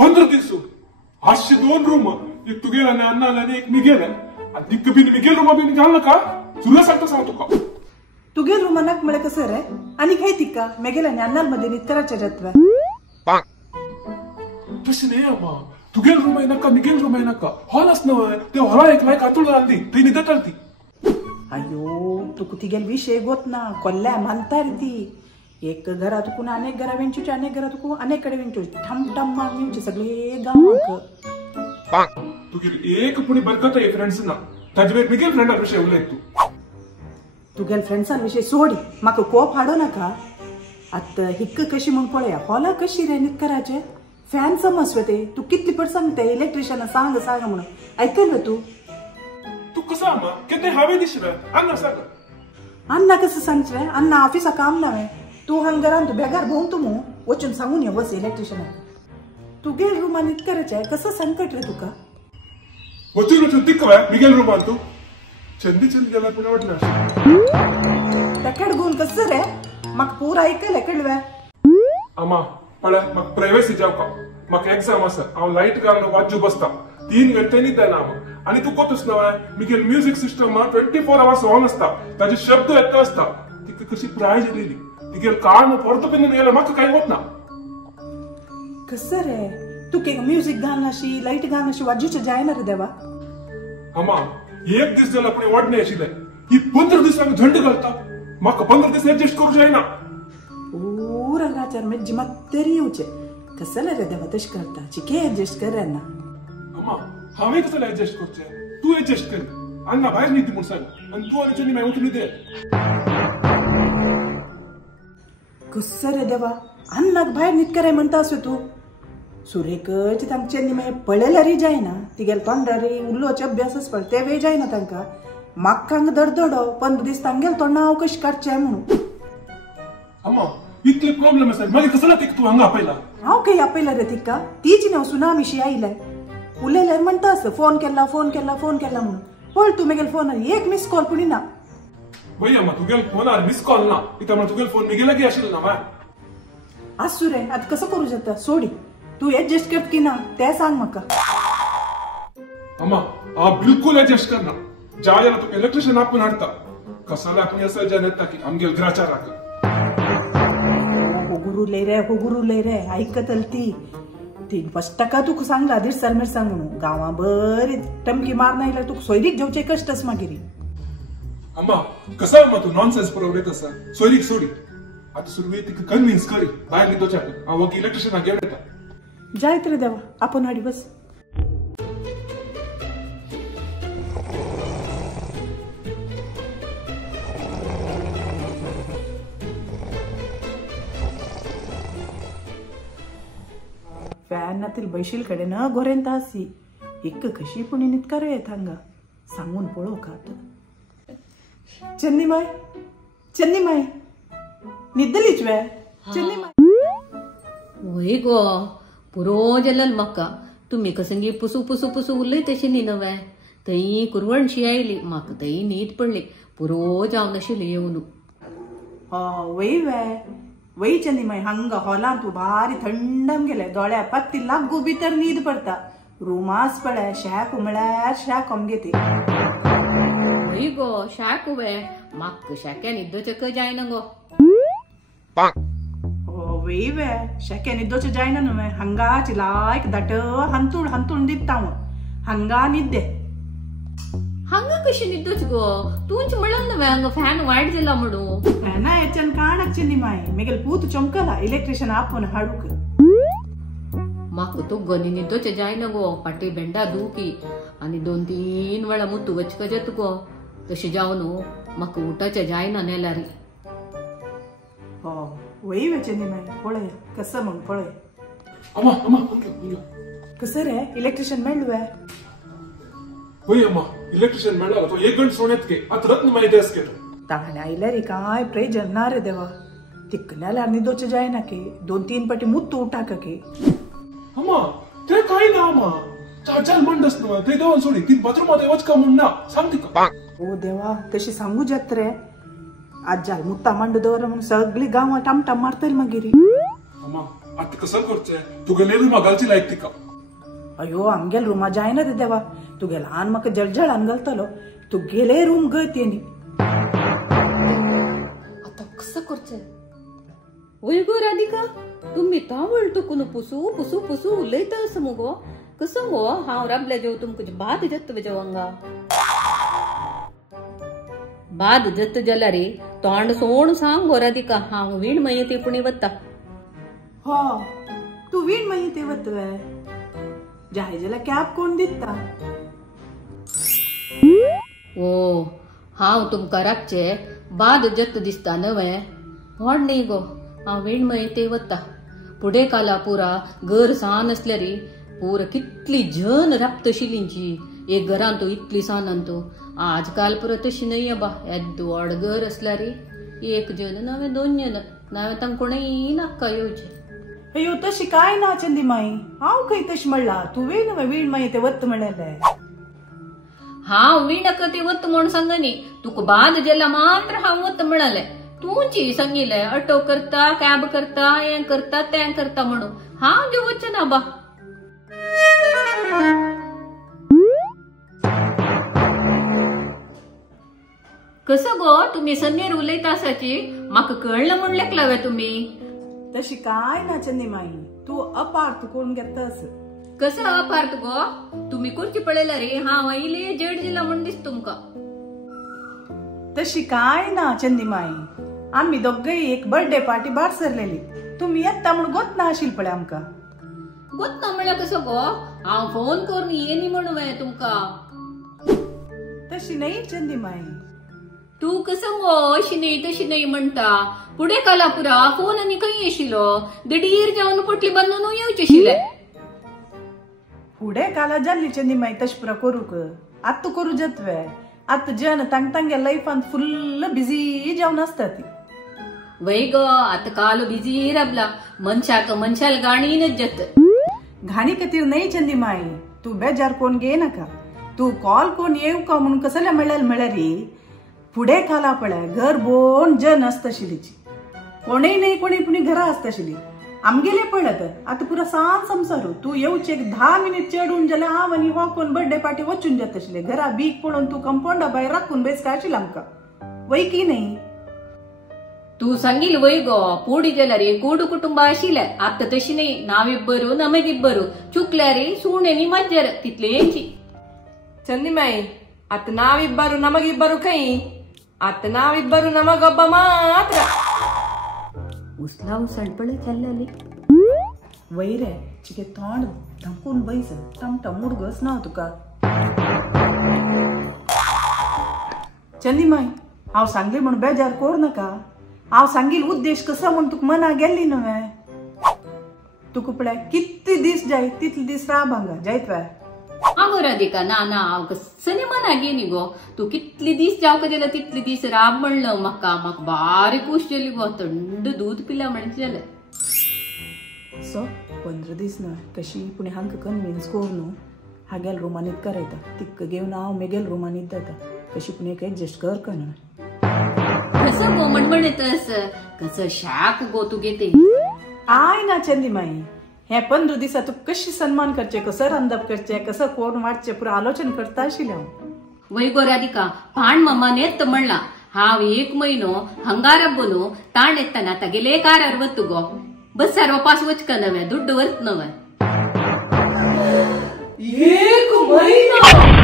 15 दीस असे 2 रूम, एक तू गेला नाही अन्नाला आणि एक मी गेला आणि दिक्क बिन मी गेलो रूमा बिन घाल नका तुला सांगतो का तू गेल रूम नाक मला कसं रे आणि काही तिक्का मी गेला नाही अन्नाल मध्ये नीत करायच्या जत्वा तशी नाही अम्मा तू गेल रूम आहे नका मी गेल रूम आहे नका हॉल असणं ते हॉला एक लायक आतुळ आली ती निदत आलती अयो तू कुठे गेल विषय गोत ना कोल्ल्या म्हणता रे ती एक घरातून अनेक घरा विंचूचे अनेक घरातून अनेक कडे विंचूचे ठम ठम मागणीचे सगळे गावाक तू गेल एक पुढे बरकत आहे फ्रेंड्स ना ताजवेर मी गेल फ्रेंड विषय उलय तू गेल फ्रेंड्सांविषयी सोडी म्हाका कोप हाडो नाका आता हिक्क कशी म्हण पळया हॉला कशी रे नीत करायचे फॅन समजवे ते तू कितली पट सांगते इलेक्ट्रिशियन सांग म्हणून ऐकलं तू कसं अम्मा किती हवे दिसलं अण्णा सांग अण्णा कसं सांगचे अण्णा ऑफिसा काम नव्हे तू हंगारान तू बेगार भोवून तू वचून सांगून ये बस इलेक्ट्रिशियन तू गेल रूमान नीत करायचे कसं संकट रे तुका वचून तिक्क मी गेल रूमान तू चंदी गेला पुन्हा वाटलं तकड गुण कसं रे मग पूरा ऐकलं कळव्या अम्मा पळ्या मग प्रायव्हसी जाव का मग एक्झाम असा हांव लाईट घालून वाजू बसता 3 घंटे देना आणि तू कोतूच नव्हे मी गेल म्युझिक सिस्टम 24 आवर्स ऑन असता ताजे शब्द येत असता ती कशी प्राइज दिली ती गेल कान परत पिन गेला मग काही होत ना कसं रे तू के म्युझिक घालनाशी लाईट घालनाशी वाजूचे जायना रे देवा अम्मा एक दिस झाला पण वाढणे अशी ही 15 दिवस झंड घालता मग 15 दिवस ऍडजस्ट करू जायना ऊरंगाचार म्हणजे मग तरी येऊचे कसं रे देवा तश करता चिके ऍडजस्ट कर ना अम्मा हावे कसं ऍडजस्ट करते तू ऍडजस्ट कर अण्णा बाहेर निघते म्हणून सांग आणि तू आणि चंदी मी उठून दे कसं रे देवा अण्णाक बाहेर नीट कराय म्हणता असो तू सुरेखच तांच्यानी मागीर पळयल्यार जायना ती गेल तोंडारी उल्लोचे अभ्यासच पड ते वे जायना तांकां म्हाकांग धडधडो 15 दीस तांगेल तोंडा हांव कशें काडचें म्हणून अम्मा इतले प्रॉब्लेम आसा मागीर कसला ते तू हांगा आपयला हांव खंय आपयला रे तिका तीच न्हू सुनामीशी आयल्या उलयल्यार म्हणटा आस फोन केला म्हणून पळ तू मेगेल फोन एक मिस कॉल पुणी ना वय अम्मा तुगेल फोनार मिस कॉल ना इता म्हण तुगेल फोन मिगेला की आशिल्लो ना मा आसू रे आता कसं करू जाता सोडी तू ऍडजस्ट करत की ना ते सांग म्हाका अम्मा हांव बिलकुल ऍडजस्ट करना जायला तू इलेक्ट्रिशियन आपण हाडता कसाला आपण असं जनता की आमगेल ग्राचाराक हो गुरु लय रे ऐकतल ती 5% तुका सांगला दिसर मिरसांग म्हणून गावा बरी टमकी मार नाही तुका सोयरीक जेवचे कष्टच मागिरी अम्मा कसा अम्मा तू नॉनसेन्स परवडत असा सोयरीक सोडी आता सुरवेत तिका कन्विन्स करी बाहेर निघतोच्या हांव इलेक्ट्रिशियन घेऊन येता जायत रे देवा आपण हाडी बस फॅनातील बैशील कडे न गोरेंत आसी एक कशी पुणी नितकार येत हांगा सांगून पळो का आता चन्नी माय निद्दलीच वे चन्नी माय वय गो पुरो जल्ल म्हाका तुमी कसंगी पुसू उलय तशें न्ही नवे थंय कुरवणशी आयली म्हाका थंय न्हीद पडली पुरो जावन नाशिल्ली येवन वय चन्नी माय हंगा हॉलान तू भारी थंडम गेले दोळ्या पत्ती लागू भितर न्हीद पडता रुमास पळ्या शाक म्हळ्यार शाक आमगे वय गो शाक वे म्हाका शाक्या न्हिदोचें जायना गो वे शाक्या न्हिदोचें जायना न्हू हंगा चिलायक दाट हंतूळ दिता हंगा न्हिद्दे हांगा कशी न्हिदोच गो तूंच म्हणलं नवे हांगा फॅन वायट जाला म्हणून फॅना हेच्यान काणाक चन्नी माय मेगेल पूत चमकला इलेक्ट्रिशियन आपून हाडूक म्हाका तू गनी न्हिदोचें जायना गो पाटी बेंडा दुखी आनी 2-3 वेळा मुतू वचका जेत गो तशें जावन म्हाका उठाचें जायना नेल्यार वय चन्नी माय पळय कसं म्हण पळय अम्मा कसं रे इलेक्ट्रिशियन मेळ्ळो वय अम्मा इलेक्ट्रिशियन मेळ्ळा तो 1 घंटा सोन्यात के आता रत्न माहिती असके ताणे आयल्यार काय प्रेजर ना रे देवा तिकल्यार न्हिदोचें जायना के 2-3 पाटी मुत्तू उठाक के अम्मा ते काय ना अम्मा चाचाल मंडस ना ते देवन सोडी ती बाथरूमात वचका म्हण ना सांग तिका ओ देवा तशी सांगू जात रे आज जाल मुत्ता मांड दवर म्हणून सगळी गांवां टामटाम मारतली मागिरी अम्मा आता कसं करचें तुगेले रूमा घालची लायक तिका अयो आमगेल रूमा जायना रे देवा तुगे ल्हान म्हाका जळजळान घालतलो तुगेले रूम गय तेनी आता कसं करचें वय गो राधिका तुम्ही तावळ तुकून पुसू पुसू पुसू उलयता असं मुगो कसं गो हांव राबल्या जेव तुमकां बाद जत्त जेवंगा बाद जत्त जाला रे तोंड सोण सांग गो राधिका हांव वीण मये ते पुणे वत्ता हो तू वीण माही ते वतवे जाय जाल्यार कॅब कोण दिता ओ हांव तुमकां रातचे बाद जत्त दिसता नवे व्हड न्ही गो हांव वीण मये ते वत्ता पुढे काला पुरा घर सान असल्या रे पूर कितली जन राबत शिलींची एक घरान तो इतली सानान तो आजकाल पुरा तशी नाही बा येद व्हड घर असल्या रे एक जन नावे दोन जन नावे तांकां कोणय नाका येवचे अयो तशी काय ना चंदी माई हांव खंय तशी म्हणला तू वीण माई ते वत्त म्हणले हांव वीणक ते वत्त म्हण सांगनी तुका बाद जेला मात्र हांव वत्त म्हणाले तुमची सांगिले ऑटो करता कॅब करता हें करता तें करता म्हणून हांव जेवचे ना बा कसं गो तुम्ही सन्नेर उलयता आसाची म्हाका कळलं म्हण लेखलावे तुम्ही तशी काय ना चंदी माई तू अपार्थ करून घेतास कसं अपार्थ गो तुम्ही खुर्ची पळयला रे हांव इले जड जिला म्हण दिसता तुमका तशी काय ना चंदी माई आम्ही दोघय एक बर्थडे पार्टी भायर सरलेली तुम्ही येता म्हण गोत ना आशिल पळय आमकां गोत ना म्हणल्यार कसं गो हांव फोन करून येनी म्हणून तुमका तशी नाही चंदी माई तू कसं गो अशी नाही तशी नाही म्हणता पुढे कालापुरा फोन आणि खंय येशिलो दिडीर जावन पोटली बांदून येवचे आशिल्ले फुडें काला जाल्ली चंदी माई तशी पुरा करूक आत तू करू जत्वे आत जन तांगे लायफान फुल्ल बिजी जावन आसता ती वय ग आता काल बिजी राबला मनशाल गाणीनच जत घाणी खातीर नाही चंदी माई तू बेजार कोण घे नाका तू कॉल कोण येऊ का म्हणून कसल्या म्हळ्यार रे फुडें काला पळय घर बोन जन आसताशिलीची कोणय नाही कोणी पुणी घरा आसताशिली आमगेले पळत आता पुरा सांज संसारू तू येवचे 10 मिनिट चेडून जाल्यार हांव आनी हो कोण बर्थडे पार्टी वचून जात आशिल्ले घरा बीक पळोवन तू कंपाऊंडा भायर राखून बेस काय आशिल्लें आमकां वय की नाही तू सांगील वय गो पोडी गेला रे कोड कुटुंब आशिल्ले आता तशी नाही नाविब्बरू नमगिब्बरू चुकल्या रे सुणेनी मज्जर तितले यांची चंदी माई आता नाविब्बरू नमगिब्बरू खंय आता नाविब्बरू नमगब्ब मात्र उसला उसळपळे चल्लाली वय रे चिके तोंड धमकून बैस टमटम मुडगस ना तुका चंदी माई हांव सांगली म्हण बेजार कोर नाका हांव सांगील उद्देश कसो म्हण तुका मना गेल्ली न्हय तुका पळय कितले दीस जाय तितले दीस राब हांगा जायत आगो राधिका ना हांव कसनी मना गेली गो तू कितले दीस जावका दिला तितले दीस राब म्हणलं म्हाका बारीक कुश जाली गो थंड दूध पिला म्हणचे जालें सो 15 दीस न्हय कशी पूण हांकां कन्विन्स कोर न्हू हागेल रुमानीत करायता तिक्क घेवन हांव मेगेल रुमानीत जाता कशी पूण एक एडजस्ट कर का न्हय कसं गो म्हणतस कसं शाक गो तू घेते आय ना चंदी माई हे 15 दिसा तू कशी सन्मान करचे कसं रांदप करचे कसं कोण वाटचे पुरा आलोचन करता आशिल्लें हांव वय गो राधिका पाण मम्मानेत म्हणला हांव 1 म्हयनो हंगार बनू ताण येताना तागेले कारार वतू गो बस सार वापास वचका नव्हे दुड्ड वरत नव्हे 1 महिना